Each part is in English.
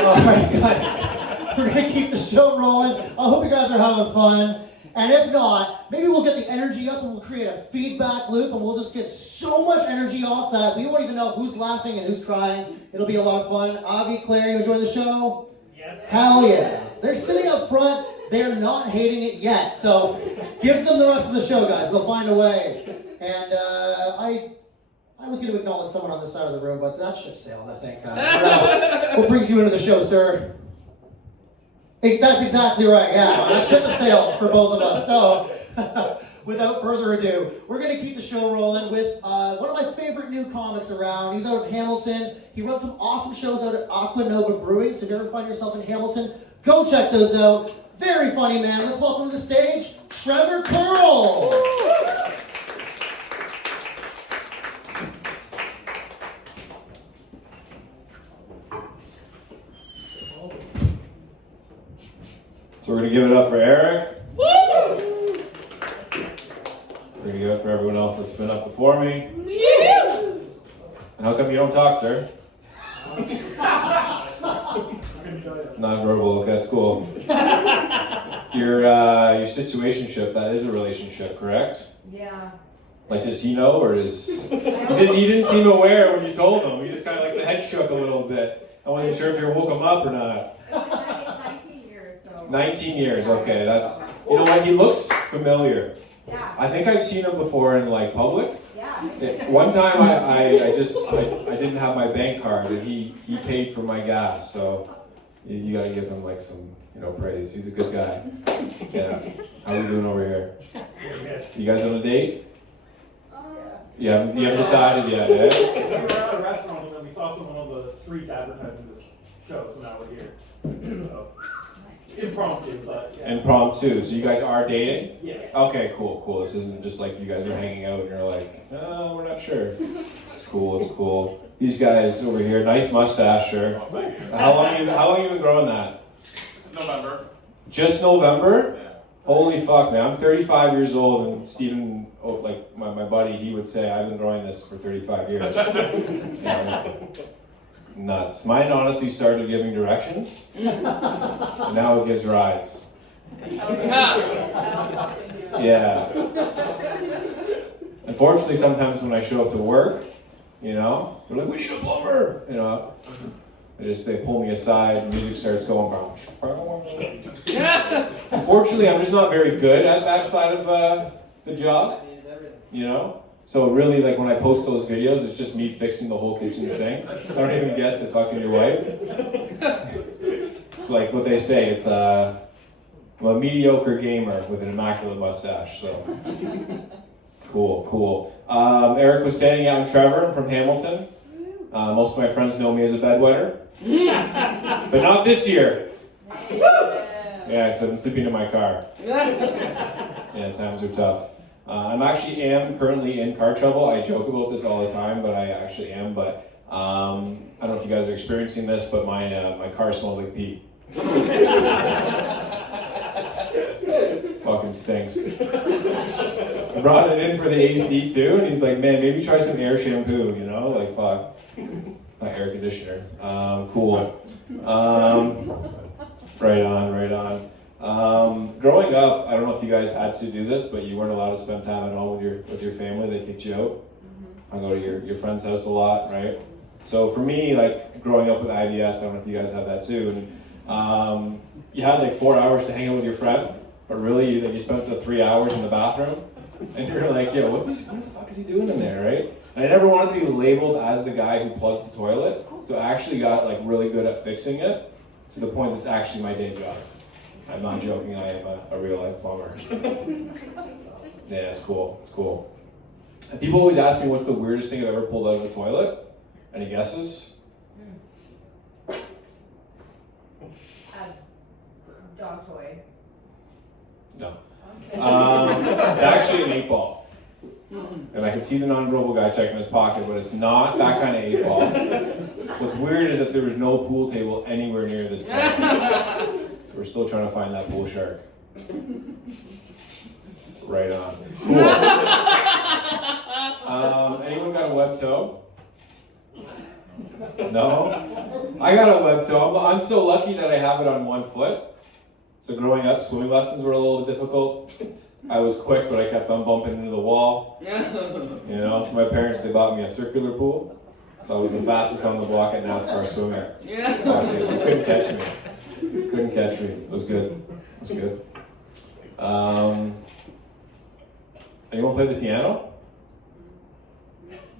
Alright guys, we're going to keep the show rolling. I hope you guys are having fun. And if not, maybe we'll get the energy up and we'll create a feedback loop and we'll just get so much energy off that we won't even know who's laughing and who's crying. It'll be a lot of fun. Avi, Claire, you enjoy the show? Yes. Hell yeah. They're sitting up front. They're not hating it yet. So give them the rest of the show, guys. They'll find a way. And I was going to acknowledge someone on this side of the room, but that ship sailed, I think. What brings you into the show, sir? That's exactly right, yeah. That ship has sailed for both of us. So, without further ado, we're going to keep the show rolling with one of my favorite new comics around. He's out of Hamilton. He runs some awesome shows out at Aqua Nova Brewing. So if you ever find yourself in Hamilton, go check those out. Very funny man. Let's welcome to the stage, Trevor Curle. So we're going to give it up for Eric. Woo! We're going to give it up for everyone else that's been up before me. And how come you don't talk, sir? Non-verbal, okay, that's cool. Your situationship, that is a relationship, correct? Yeah. Like, does he know, or does... He didn't seem aware when you told him. He just kind of like the head shook a little bit. I wasn't sure if you woke him up or not. 19 years, okay, that's, you know what, he looks familiar. Yeah. I think I've seen him before in like public. Yeah. One time I didn't have my bank card and he paid for my gas, so you gotta give him like some, praise. He's a good guy. Yeah. How are we doing over here? You guys on a date? You haven't decided yet, eh? We were at a restaurant and then we saw someone on the street advertising this show, so now we're here. So, impromptu, but yeah. Impromptu. So you guys are dating? Yes. Okay, cool. This isn't just like you guys are hanging out and you're like, oh, we're not sure. It's cool. These guys over here, nice mustache, sure. How long you been growing that? November. Just November? Yeah. Holy fuck, man. I'm 35 years old and Steven, like my buddy, he would say I've been growing this for 35 years. Yeah, it's nuts. Mine honestly started giving directions, and now it gives rides. Yeah. Unfortunately, sometimes when I show up to work, they're like, we need a plumber, They pull me aside, and music starts going. Unfortunately, I'm just not very good at that side of the job, So really, like when I post those videos, it's just me fixing the whole kitchen sink. I don't even get to fucking your wife. It's like what they say. It's I'm a mediocre gamer with an immaculate mustache. So cool. Eric was saying, I'm Trevor. I'm from Hamilton. Most of my friends know me as a bedwetter. But not this year. Yeah, because I've been sleeping in my car. Yeah, times are tough. I'm actually currently in car trouble. I joke about this all the time, but I actually am. But I don't know if you guys are experiencing this, but my car smells like pee. Fucking stinks. I brought it in for the AC too, and he's like, man, maybe try some air shampoo, like fuck. Not air conditioner. Cool. Right on. Growing up, I don't know if you guys had to do this, but you weren't allowed to spend time at home with your family. They kicked you out. I go to your friend's house a lot, right? So for me, like growing up with IBS, I don't know if you guys have that too. And you had like 4 hours to hang out with your friend, but really you spent the 3 hours in the bathroom, and you're like, yo, what the fuck is he doing in there, right? And I never wanted to be labeled as the guy who plugged the toilet, so I actually got like really good at fixing it to the point that's actually my day job. I'm not joking, I am a real life plumber. Yeah, it's cool. And people always ask me what's the weirdest thing I've ever pulled out of the toilet. Any guesses? A dog toy. No. It's actually an 8-ball. And I can see the non-verbal guy checking his pocket, but it's not that kind of 8-ball. What's weird is that there was no pool table anywhere near this place. So we're still trying to find that pool shark. Right on. Cool. Anyone got a web toe? No? I got a web toe. I'm so lucky that I have it on one foot. So growing up, swimming lessons were a little difficult. I was quick, but I kept on bumping into the wall. You know, so my parents, they bought me a circular pool. So I was the fastest on the block at NASCAR swimming. You couldn't catch me. You couldn't catch me. It was good. It was good. Anyone play the piano?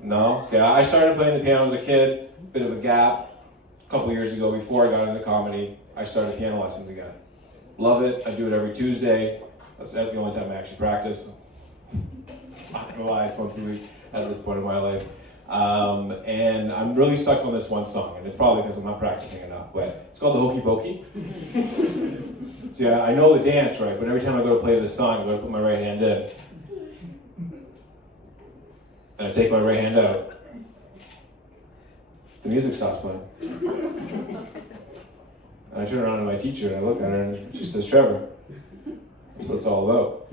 No? Okay, I started playing the piano as a kid. Bit of a gap. A couple years ago, before I got into comedy, I started piano lessons again. Love it. I do it every Tuesday. That's the only time I actually practice. Not gonna lie, it's once a week at this point in my life. And I'm really stuck on this one song, and it's probably because I'm not practicing enough, but it's called the Hokey Pokey. So yeah, I know the dance, right, but every time I go to play this song, I go to put my right hand in. And I take my right hand out. The music stops playing. And I turn around to my teacher and I look at her and she says, Trevor, that's what it's all about.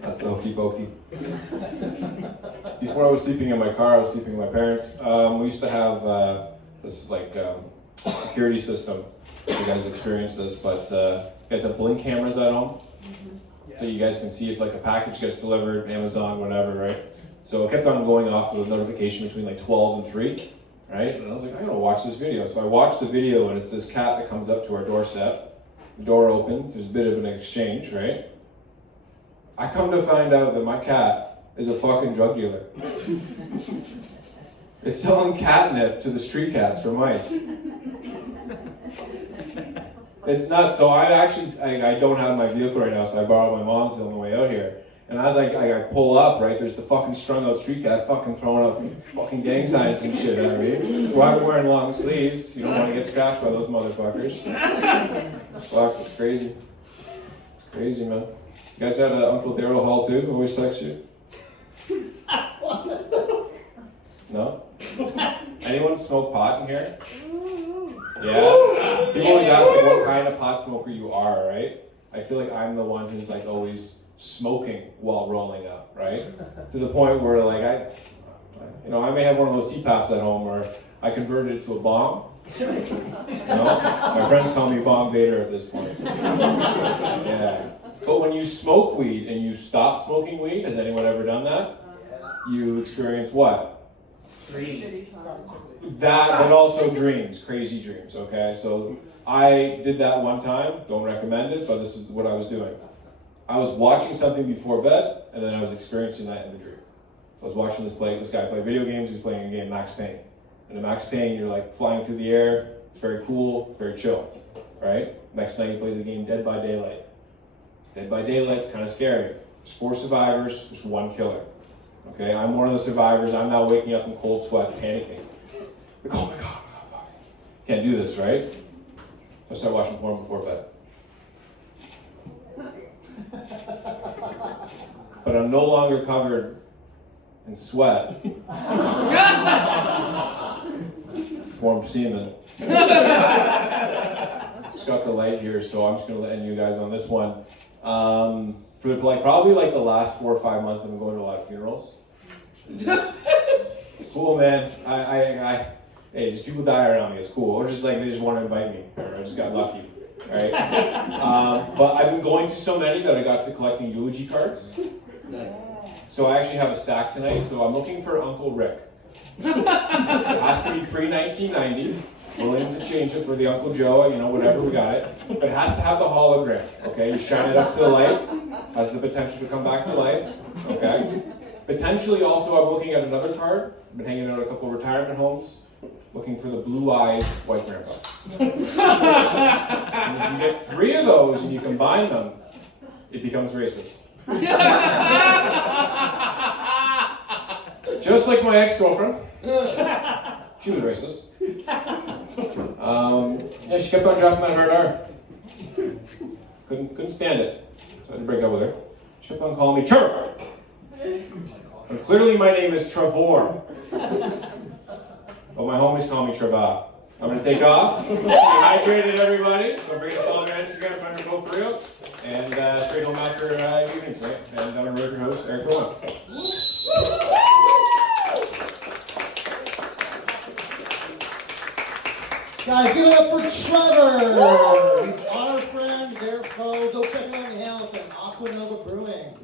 That's the Hokey Pokey. Before I was sleeping in my car, I was sleeping with my parents. We used to have this security system. You guys experienced this, but you guys have Blink cameras at home? So you guys can see if like a package gets delivered, Amazon, whatever, right? So it kept on going off with a notification between like 12 and 3, right? And I was like, I gotta watch this video. So I watched the video and it's this cat that comes up to our doorstep. The door opens, there's a bit of an exchange, right? I come to find out that my cat is a fucking drug dealer. It's selling catnip to the street cats for mice. It's nuts. So I don't have my vehicle right now, so I borrowed my mom's on the way out here. And as I pull up, right, there's the fucking strung out street cats fucking throwing up fucking gang signs and shit at me. That's why we're wearing long sleeves. You don't want to get scratched by those motherfuckers. Fuck, it's crazy. It's crazy, man. You guys had Uncle Daryl Hall too, who always texts you? No? Anyone smoke pot in here? Yeah? People always ask like what kind of pot smoker you are, right? I feel like I'm the one who's like always smoking while rolling up, right? To the point where like I may have one of those CPAPs at home where I converted it to a bomb. You know? My friends call me Bomb Vader at this point. Yeah. But when you smoke weed and you stop smoking weed, has anyone ever done that? You experience what? Dreams. That, but also dreams, crazy dreams, okay? So I did that one time, don't recommend it, but this is what I was doing. I was watching something before bed, and then I was experiencing that in the dream. So I was watching this guy play video games. He was playing a game, Max Payne. And in Max Payne, you're like flying through the air. It's very cool, very chill, right? Next night, he plays the game Dead by Daylight. Dead by Daylight's kind of scary. There's 4 survivors, there's 1 killer. Okay, I'm one of the survivors. I'm now waking up in cold sweat, panicking. Like, oh my God, can't do this, right? So I start watching porn before bed. But I'm no longer covered in sweat. It's warm semen. Just got the light here, so I'm just going to end you guys on this one. For probably the last 4 or 5 months, I've been going to a lot of funerals. It's cool, man. Hey, just people die around me. It's cool. Or just they just want to invite me. Or I just got lucky. Right? But I've been going to so many that I got to collecting eulogy cards. Nice. So I actually have a stack tonight. So I'm looking for Uncle Rick. It has to be pre-1990. Willing to change it for the Uncle Joe, whatever, we got it. But it has to have the hologram, okay? You shine it up to the light, has the potential to come back to life, okay? Potentially also, I'm looking at another card. I've been hanging out at a couple of retirement homes, looking for the blue eyes white grandpa. And if you get 3 of those and you combine them, it becomes racist. Just like my ex-girlfriend. She was racist. She kept on dropping that hard R. Couldn't stand it. So I had to break up with her. She kept on calling me Trevor. And clearly my name is Trevor. But my homies call me Trevor. I'm going to take off. Stay hydrated, everybody. Don't forget to follow me on Instagram, find me for real. And straight home after evening tonight. And I'm going to Mediocre host, Eric Curle. Guys, give it up for Trevor. He's our friend, their foe. Go check him out in Hamilton. Aquanova Brewing.